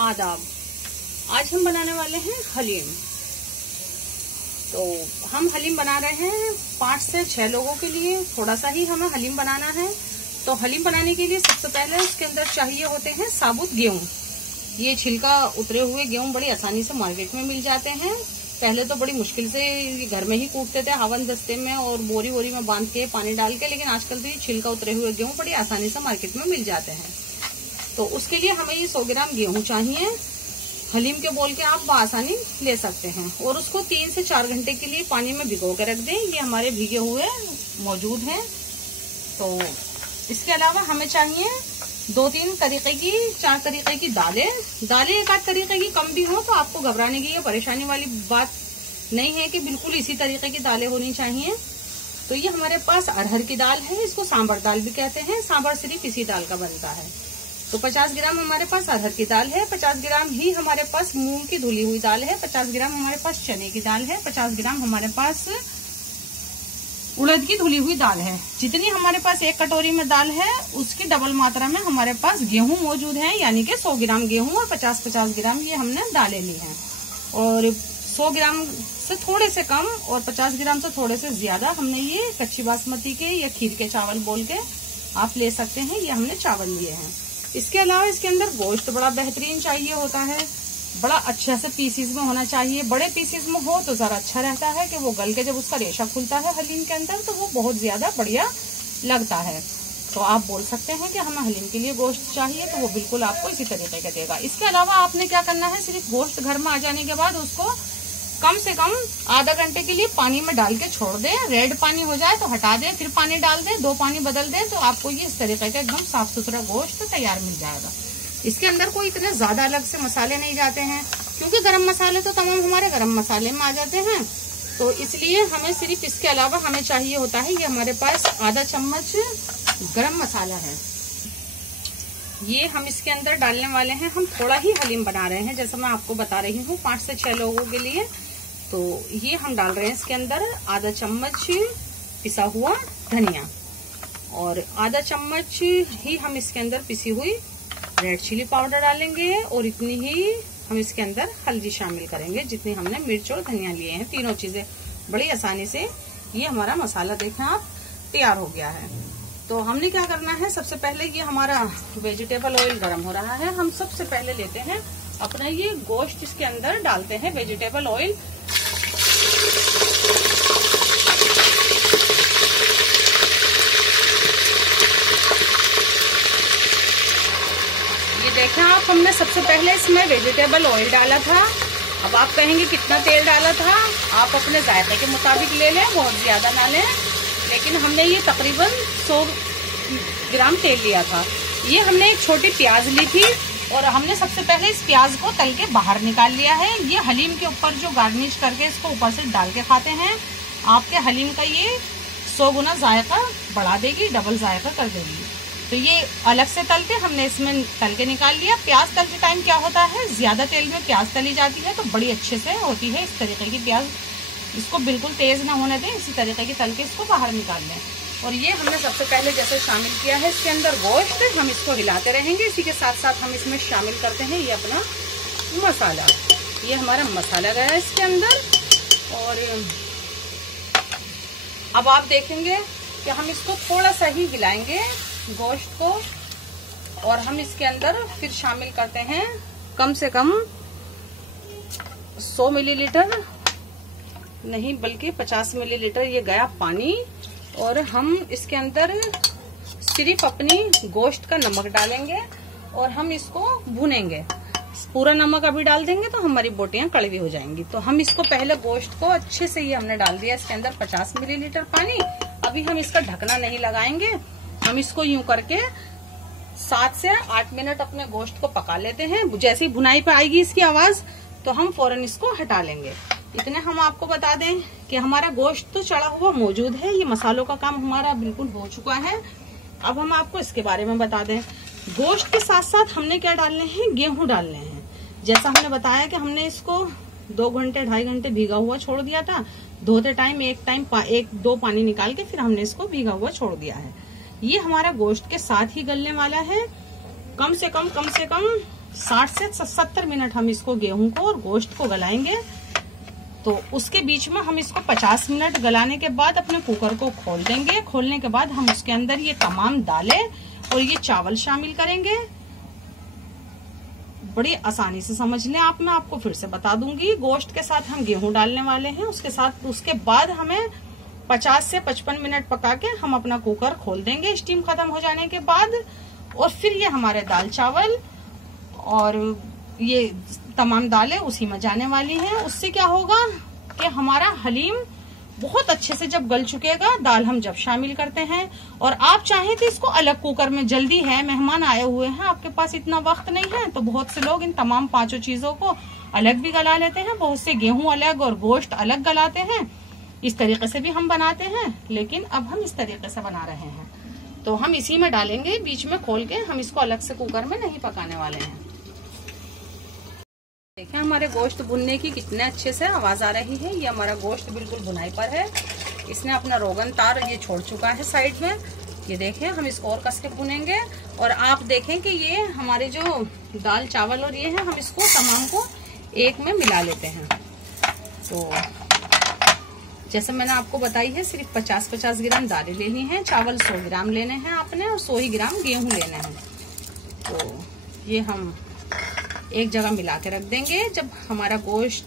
आदाब। आज हम बनाने वाले हैं हलीम। तो हम हलीम बना रहे हैं 5 से 6 लोगों के लिए। थोड़ा सा ही हमें हलीम बनाना है। तो हलीम बनाने के लिए सबसे पहले इसके अंदर चाहिए होते हैं साबुत गेहूं। ये छिलका उतरे हुए गेहूं बड़ी आसानी से मार्केट में मिल जाते हैं। पहले तो बड़ी मुश्किल से घर में ही कूटते थे हवन दस्ते में और बोरी वोरी में बांध के पानी डाल के, लेकिन आजकल तो ये छिलका उतरे हुए गेहूं बड़ी आसानी से मार्केट में मिल जाते हैं। तो उसके लिए हमें ये 100 ग्राम गेहूं चाहिए। हलीम के बोल के आप बआसानी ले सकते हैं और उसको 3 से 4 घंटे के लिए पानी में भिगो के रख दें। ये हमारे भीगे हुए मौजूद हैं। तो इसके अलावा हमें चाहिए 2-3 तरीके की 4 तरीके की दालें। एक आध तरीके की कम भी हो तो आपको घबराने की या परेशानी वाली बात नहीं है कि बिल्कुल इसी तरीके की दालें होनी चाहिए। तो ये हमारे पास अरहर की दाल है, इसको सांबर दाल भी कहते हैं। सांबर सिर्फ इसी दाल का बनता है। तो 50 ग्राम हमारे पास अरहर की दाल है, 50 ग्राम ही हमारे पास मूंग की धुली हुई दाल है, 50 ग्राम हमारे पास चने की दाल है, 50 ग्राम हमारे पास उड़द की धुली हुई दाल है। जितनी हमारे पास 1 कटोरी में दाल है उसकी डबल मात्रा में हमारे पास गेहूं मौजूद है, यानी कि 100 ग्राम गेहूं और 50-50 ग्राम ये हमने दालें ली हैं। और 100 ग्राम से थोड़े से कम और 50 ग्राम से थोड़े से ज्यादा हमने ये कच्ची बासमती के या खीर के चावल बोल के आप ले सकते हैं। ये हमने चावल लिए हैं। इसके अलावा इसके अंदर गोश्त बड़ा बेहतरीन चाहिए होता है, बड़ा अच्छा से पीसीज में होना चाहिए। बड़े पीसीज में हो तो जरा अच्छा रहता है कि वो गल के जब उसका रेशा खुलता है हलीम के अंदर तो वो बहुत ज्यादा बढ़िया लगता है। तो आप बोल सकते हैं कि हमें हलीम के लिए गोश्त चाहिए, तो वो बिल्कुल आपको इसी तरीके का देगा। इसके अलावा आपने क्या करना है, सिर्फ गोश्त घर में आ जाने के बाद उसको कम से कम आधा घंटे के लिए पानी में डाल के छोड़ दें। रेड पानी हो जाए तो हटा दें, फिर पानी डाल दें, 2 पानी बदल दें, तो आपको ये इस तरीके का एकदम साफ सुथरा गोश्त तैयार मिल जाएगा। इसके अंदर कोई इतने ज्यादा अलग से मसाले नहीं जाते हैं, क्योंकि गरम मसाले तो तमाम हमारे गरम मसाले में आ जाते हैं। तो इसलिए हमें सिर्फ इसके अलावा हमें चाहिए होता है, ये हमारे पास आधा चम्मच गरम मसाला है। ये हम इसके अंदर डालने वाले हैं। हम थोड़ा ही हलीम बना रहे हैं, जैसा मैं आपको बता रही हूँ 5 से 6 लोगों के लिए। तो ये हम डाल रहे हैं इसके अंदर आधा चम्मच पिसा हुआ धनिया और आधा चम्मच ही हम इसके अंदर पिसी हुई रेड चिली पाउडर डालेंगे और इतनी ही हम इसके अंदर हल्दी शामिल करेंगे जितनी हमने मिर्च और धनिया लिए हैं। तीनों चीजें बड़ी आसानी से ये हमारा मसाला देखें आप तैयार हो गया है। तो हमने क्या करना है, सबसे पहले ये हमारा वेजिटेबल ऑयल गर्म हो रहा है। हम सबसे पहले लेते हैं अपना ये गोश्त, इसके अंदर डालते हैं वेजिटेबल ऑयल। ये देखें आप, हमने सबसे पहले इसमें वेजिटेबल ऑयल डाला था। अब आप कहेंगे कितना तेल डाला था, आप अपने जायके के मुताबिक ले लें, बहुत ज्यादा ना लें। लेकिन हमने ये तकरीबन 100 ग्राम तेल लिया था। ये हमने एक छोटी प्याज ली थी और हमने सबसे पहले इस प्याज को तल के बाहर निकाल लिया है। ये हलीम के ऊपर जो गार्निश करके इसको ऊपर से डाल के खाते हैं, आपके हलीम का ये 100 गुना जायका बढ़ा देगी, डबल जायका कर देगी। तो ये अलग से तल के हमने इसमें तल के निकाल लिया। प्याज तलते टाइम क्या होता है, ज्यादा तेल में प्याज तली जाती है तो बड़ी अच्छे से होती है। इस तरीके की प्याज, इसको बिल्कुल तेज ना होने दें, इसी तरीके की तल के इसको बाहर निकाल लें। और ये हमने सबसे पहले जैसे शामिल किया है इसके अंदर गोश्त, हम इसको हिलाते रहेंगे। इसी के साथ साथ हम इसमें शामिल करते हैं ये अपना मसाला। ये हमारा मसाला गया है इसके अंदर। और अब आप देखेंगे कि हम इसको थोड़ा सा ही हिलाएंगे गोश्त को, और हम इसके अंदर फिर शामिल करते हैं कम से कम 100 मिलीलीटर नहीं बल्कि 50 मिलीलीटर ये गया पानी। और हम इसके अंदर सिर्फ अपनी गोश्त का नमक डालेंगे और हम इसको भुनेंगे। पूरा नमक अभी डाल देंगे तो हमारी बोटियां कड़वी हो जाएंगी। तो हम इसको पहले गोश्त को अच्छे से ये हमने डाल दिया इसके अंदर 50 मिलीलीटर पानी। अभी हम इसका ढकना नहीं लगाएंगे, हम इसको यूं करके 7 से 8 मिनट अपने गोश्त को पका लेते हैं। जैसे ही भुनाई पे आएगी इसकी आवाज तो हम फौरन इसको हटा लेंगे। इतने हम आपको बता दें कि हमारा गोश्त तो चढ़ा हुआ मौजूद है, ये मसालों का काम हमारा बिल्कुल हो चुका है। अब हम आपको इसके बारे में बता दें, गोश्त के साथ साथ हमने क्या डालने हैं, गेहूं डालने हैं। जैसा हमने बताया कि हमने इसको 2 घंटे 2.5 घंटे भीगा हुआ छोड़ दिया था। धोते टाइम 1-2 पानी निकाल के फिर हमने इसको भीगा हुआ छोड़ दिया है। ये हमारा गोश्त के साथ ही गलने वाला है। कम से कम 60 से 70 मिनट हम इसको गेहूं को और गोश्त को गलाएंगे। तो उसके बीच में हम इसको 50 मिनट गलाने के बाद अपने कुकर को खोल देंगे। खोलने के बाद हम उसके अंदर ये तमाम दालें और ये चावल शामिल करेंगे। बड़ी आसानी से समझ लें आप, मैं आपको फिर से बता दूंगी। गोश्त के साथ हम गेहूं डालने वाले हैं, उसके बाद हमें 50 से 55 मिनट पका के हम अपना कुकर खोल देंगे स्टीम खत्म हो जाने के बाद। और फिर ये हमारे दाल चावल और ये तमाम दालें उसी में जाने वाली हैं। उससे क्या होगा कि हमारा हलीम बहुत अच्छे से जब गल चुकेगा, दाल हम जब शामिल करते हैं, और आप चाहें तो इसको अलग कुकर में, जल्दी है, मेहमान आए हुए हैं, आपके पास इतना वक्त नहीं है, तो बहुत से लोग इन तमाम 5 चीजों को अलग भी गला लेते हैं। बहुत से गेहूं अलग और गोश्त अलग गलाते हैं। इस तरीके से भी हम बनाते हैं, लेकिन अब हम इस तरीके से बना रहे हैं। तो हम इसी में डालेंगे, बीच में खोल के हम इसको अलग से कुकर में नहीं पकाने वाले हैं। देखिए हमारे गोश्त भुनने की कितने अच्छे से आवाज आ रही है। ये हमारा गोश्त बिल्कुल भुनाई पर है, इसने अपना रोगन तार ये छोड़ चुका है साइड में। ये देखें, हम इसको और कस के भुनेंगे। और आप देखें कि ये हमारे जो दाल चावल और ये है, हम इसको तमाम को एक में मिला लेते हैं। तो जैसे मैंने आपको बताई है, सिर्फ 50-50 ग्राम दालें लेनी है, चावल 100 ग्राम लेने हैं आपने, और 100 ही ग्राम गेहूं लेने हैं। तो ये हम एक जगह मिला के रख देंगे। जब हमारा गोश्त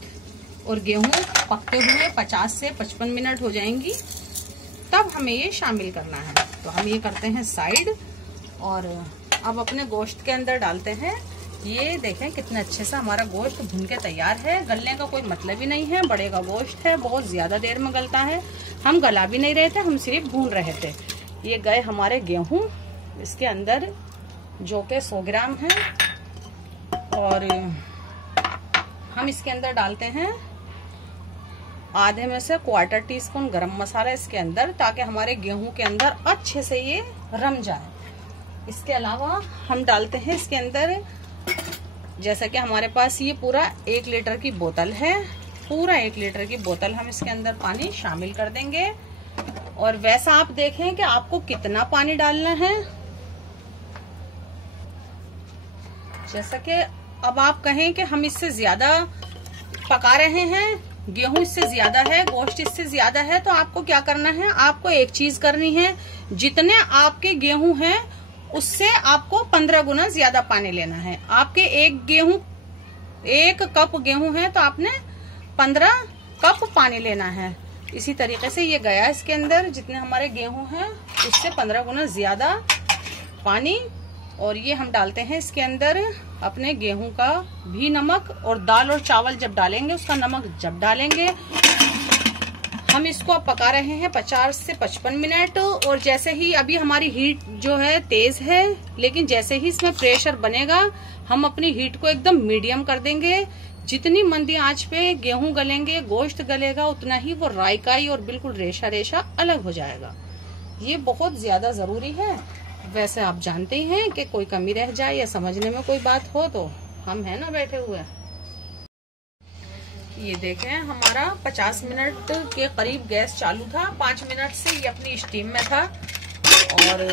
और गेहूं पकते हुए 50 से 55 मिनट हो जाएंगी, तब हमें ये शामिल करना है। तो हम ये करते हैं साइड, और अब अपने गोश्त के अंदर डालते हैं। ये देखें कितने अच्छे से हमारा गोश्त भुन के तैयार है। गलने का कोई मतलब ही नहीं है, बड़े का गोश्त है, बहुत ज्यादा देर में गलता है। हम गला भी नहीं रहे थे, हम सिर्फ भून रहे थे। ये गए हमारे गेहूं इसके अंदर, जो के 100 ग्राम है। और हम इसके अंदर डालते हैं आधे में से 1/4 टीस्पून गरम मसाला इसके अंदर, ताकि हमारे गेहूं के अंदर अच्छे से ये रम जाए। इसके अलावा हम डालते हैं इसके अंदर, जैसा कि हमारे पास ये पूरा 1 लीटर की बोतल है, पूरा 1 लीटर की बोतल हम इसके अंदर पानी शामिल कर देंगे। और वैसा आप देखें कि आपको कितना पानी डालना है। जैसा कि अब आप कहें कि हम इससे ज्यादा पका रहे हैं, गेहूं इससे ज्यादा है, गोश्त इससे ज्यादा है, तो आपको क्या करना है, आपको एक चीज करनी है, जितने आपके गेहूं हैं उससे आपको 15 गुना ज्यादा पानी लेना है। आपके एक कप गेहूं है तो आपने 15 कप पानी लेना है। इसी तरीके से ये गया इसके अंदर, जितने हमारे गेहूं हैं उससे 15 गुना ज्यादा पानी। और ये हम डालते हैं इसके अंदर अपने गेहूं का भी नमक, और दाल और चावल जब डालेंगे उसका नमक जब डालेंगे। हम इसको अब पका रहे हैं 50 से 55 मिनट। और जैसे ही, अभी हमारी हीट जो है तेज है, लेकिन जैसे ही इसमें प्रेशर बनेगा हम अपनी हीट को एकदम मीडियम कर देंगे। जितनी मंदी आंच पे गेहूं गलेंगे, गोश्त गलेगा, उतना ही वो रायकाई और बिल्कुल रेशा रेशा अलग हो जाएगा। ये बहुत ज्यादा जरूरी है। वैसे आप जानते ही हैं कि कोई कमी रह जाए या समझने में कोई बात हो तो हम है ना बैठे हुए। ये देखें हमारा 50 मिनट के करीब गैस चालू था, 5 मिनट से ये अपनी स्टीम में था। और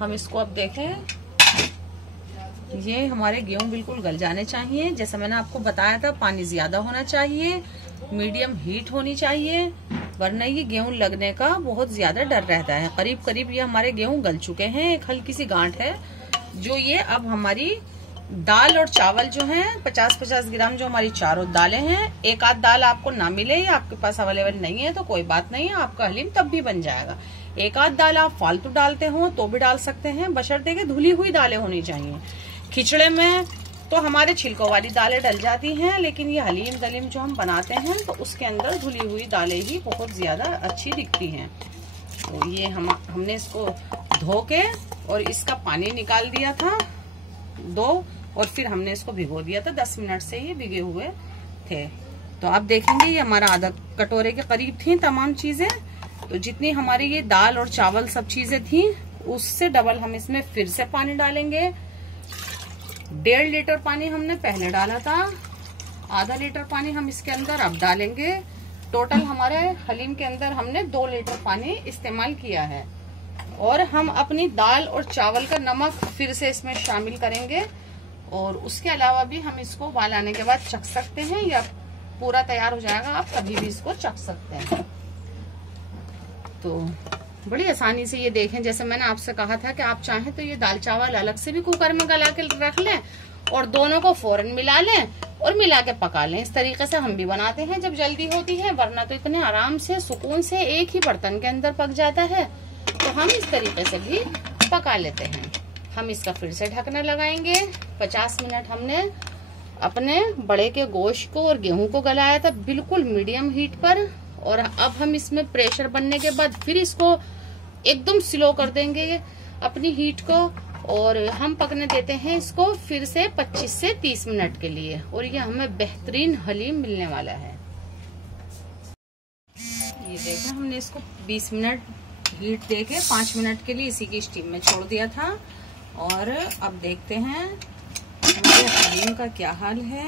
हम इसको अब देखें, ये हमारे गेहूं बिल्कुल गल जाने चाहिए। जैसा मैंने आपको बताया था, पानी ज्यादा होना चाहिए, मीडियम हीट होनी चाहिए, वरना ये गेहूं लगने का बहुत ज्यादा डर रहता है। करीब करीब ये हमारे गेहूं गल चुके हैं, एक हल्की सी गांठ है जो ये अब हमारी दाल और चावल जो हैं 50-50 ग्राम जो हमारी चारों दालें हैं। एक आध दाल आपको ना मिले या आपके पास अवेलेबल नहीं है तो कोई बात नहीं है, आपका हलीम तब भी बन जाएगा। एक आध दाल आप फालतू डालते हो तो भी डाल सकते हैं, बशर्ते कि धुली हुई दालें होनी चाहिए। खिचड़े में तो हमारे छिलकों वाली दालें डल जाती हैं, लेकिन ये हलीम दलीम जो हम बनाते हैं तो उसके अंदर धुली हुई दालें ही बहुत ज्यादा अच्छी दिखती हैं। तो ये हमने इसको धो के और इसका पानी निकाल दिया था और फिर हमने इसको भिगो दिया था। 10 मिनट से ये भिगे हुए थे। तो आप देखेंगे ये हमारा आधा कटोरे के करीब थी तमाम चीजें। तो जितनी हमारी ये दाल और चावल सब चीजें थी उससे डबल हम इसमें फिर से पानी डालेंगे। 1.5 लीटर पानी हमने पहले डाला था, आधा लीटर पानी हम इसके अंदर अब डालेंगे। टोटल हमारे हलीम के अंदर हमने 2 लीटर पानी इस्तेमाल किया है। और हम अपनी दाल और चावल का नमक फिर से इसमें शामिल करेंगे और उसके अलावा भी हम इसको उबाल आने के बाद चख सकते हैं, या पूरा तैयार हो जाएगा आप कभी भी इसको चख सकते हैं। तो बड़ी आसानी से ये देखें, जैसे मैंने आपसे कहा था कि आप चाहें तो ये दाल चावल अलग से भी कुकर में गला के रख लें और दोनों को फौरन मिला लें और मिला के पका लें। इस तरीके से हम भी बनाते हैं जब जल्दी होती है, वरना तो इतने आराम से सुकून से एक ही बर्तन के अंदर पक जाता है। तो हम इस तरीके से भी पका लेते हैं। हम इसका फिर से ढकना लगाएंगे। 50 मिनट हमने अपने बड़े के गोश्त को और गेहूं को गलाया था बिल्कुल मीडियम हीट पर, और अब हम इसमें प्रेशर बनने के बाद फिर इसको एकदम स्लो कर देंगे अपनी हीट को, और हम पकने देते हैं इसको फिर से 25 से 30 मिनट के लिए, और ये हमें बेहतरीन हलीम मिलने वाला है। ये देखना, हमने इसको 20 मिनट हीट देके 5 मिनट के लिए इसी की स्टीम में छोड़ दिया था, और अब देखते हैं हमारे हलीम का क्या हाल है।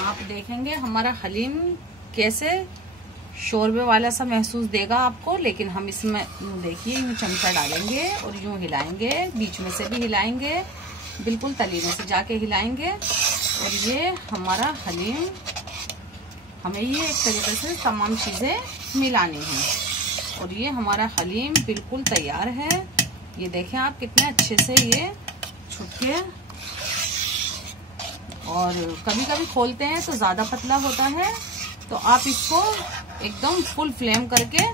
आप देखेंगे हमारा हलीम कैसे शोरबे वाला सा महसूस देगा आपको, लेकिन हम इसमें देखिए यूं चमचा डालेंगे और यूं हिलाएंगे, बीच में से भी हिलाएंगे, बिल्कुल तली में से जाके हिलाएंगे, और ये हमारा हलीम, हमें ये एक तरीके से तमाम चीजें मिलानी हैं, और ये हमारा हलीम बिल्कुल तैयार है। ये देखें आप कितने अच्छे से ये छुटके, और कभी कभी खोलते हैं तो ज्यादा पतला होता है, तो आप इसको एकदम फुल फ्लेम करके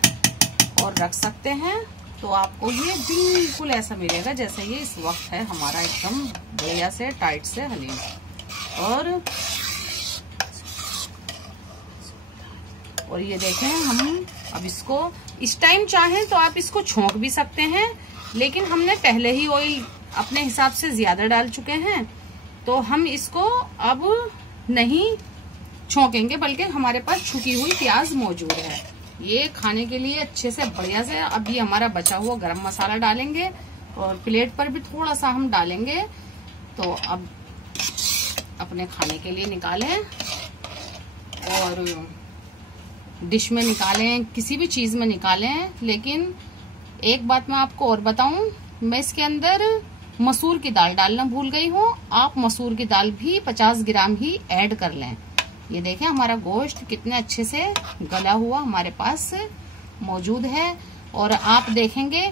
और रख सकते हैं, तो आपको ये बिल्कुल ऐसा मिलेगा जैसे ये इस वक्त है हमारा एकदम बढ़िया से टाइट से हलीम। और ये देखें, हम अब इसको इस टाइम चाहें तो आप इसको छोंक भी सकते हैं, लेकिन हमने पहले ही ऑयल अपने हिसाब से ज्यादा डाल चुके हैं, तो हम इसको अब नहीं छोंकेंगे, बल्कि हमारे पास छुकी हुई प्याज मौजूद है। ये खाने के लिए अच्छे से बढ़िया से अब ये हमारा बचा हुआ गरम मसाला डालेंगे, और प्लेट पर भी थोड़ा सा हम डालेंगे। तो अब अपने खाने के लिए निकालें और डिश में निकालें, किसी भी चीज में निकालें। लेकिन एक बात मैं आपको और बताऊं, मैं इसके अंदर मसूर की दाल डालना भूल गई हूँ। आप मसूर की दाल भी 50 ग्राम ही ऐड कर लें। ये देखें हमारा गोश्त कितने अच्छे से गला हुआ हमारे पास मौजूद है, और आप देखेंगे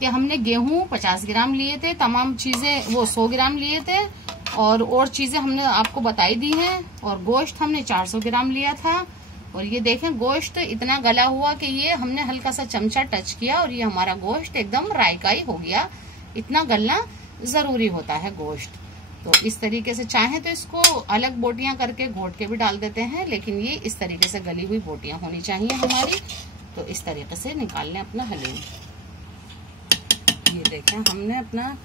कि हमने गेहूं 50 ग्राम लिए थे, तमाम चीजें वो 100 ग्राम लिए थे, और चीजें हमने आपको बताई दी हैं, और गोश्त हमने 400 ग्राम लिया था। और ये देखें गोश्त इतना गला हुआ कि ये हमने हल्का सा चमचा टच किया और ये हमारा गोश्त एकदम रायकाई हो गया। इतना गलना जरूरी होता है गोश्त। तो इस तरीके से चाहें तो इसको अलग बोटियां करके घोट के भी डाल देते हैं, लेकिन ये इस तरीके से गली हुई बोटियां होनी चाहिए हमारी। तो इस तरीके से निकाल लें अपना हलीम। ये देखें हमने अपना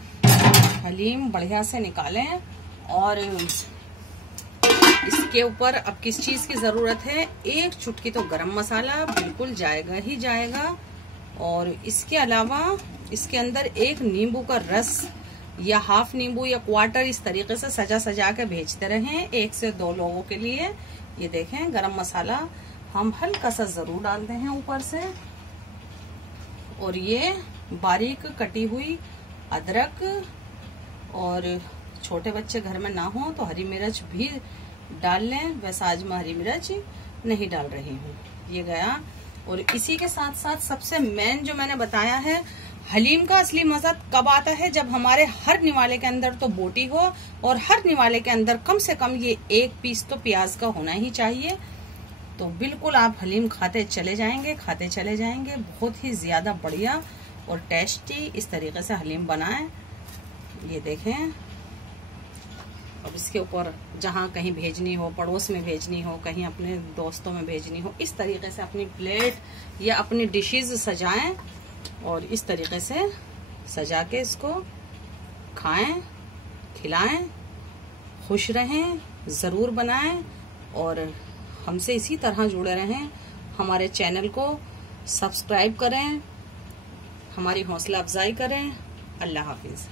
हलीम बढ़िया से निकाले, और इसके ऊपर अब किस चीज की जरूरत है, एक चुटकी तो गरम मसाला बिल्कुल जाएगा ही जाएगा, और इसके अलावा इसके अंदर एक नींबू का रस या हाफ नींबू या क्वार्टर इस तरीके से सजा सजा के भेजते रहें 1 से 2 लोगों के लिए। ये देखें गरम मसाला हम हल्का सा जरूर डालते हैं ऊपर से, और ये बारीक कटी हुई अदरक, और छोटे बच्चे घर में ना हो तो हरी मिर्च भी डाल लें। वैसे आज मैं हरी मिर्च नहीं डाल रही हूँ। ये गया, और इसी के साथ साथ सबसे मेन जो मैंने बताया है, हलीम का असली मजा कब आता है, जब हमारे हर निवाले के अंदर तो बोटी हो, और हर निवाले के अंदर कम से कम ये 1 पीस तो प्याज का होना ही चाहिए। तो बिल्कुल आप हलीम खाते चले जाएंगे। बहुत ही ज्यादा बढ़िया और टेस्टी इस तरीके से हलीम बनाएं। ये देखें, अब इसके ऊपर जहाँ कहीं भेजनी हो, पड़ोस में भेजनी हो, कहीं अपने दोस्तों में भेजनी हो, इस तरीके से अपनी प्लेट या अपनी डिशेज सजाएं, और इस तरीके से सजा के इसको खाएं, खिलाएं, खुश रहें, जरूर बनाएं, और हमसे इसी तरह जुड़े रहें। हमारे चैनल को सब्सक्राइब करें, हमारी हौसला अफजाई करें। अल्लाह हाफिज।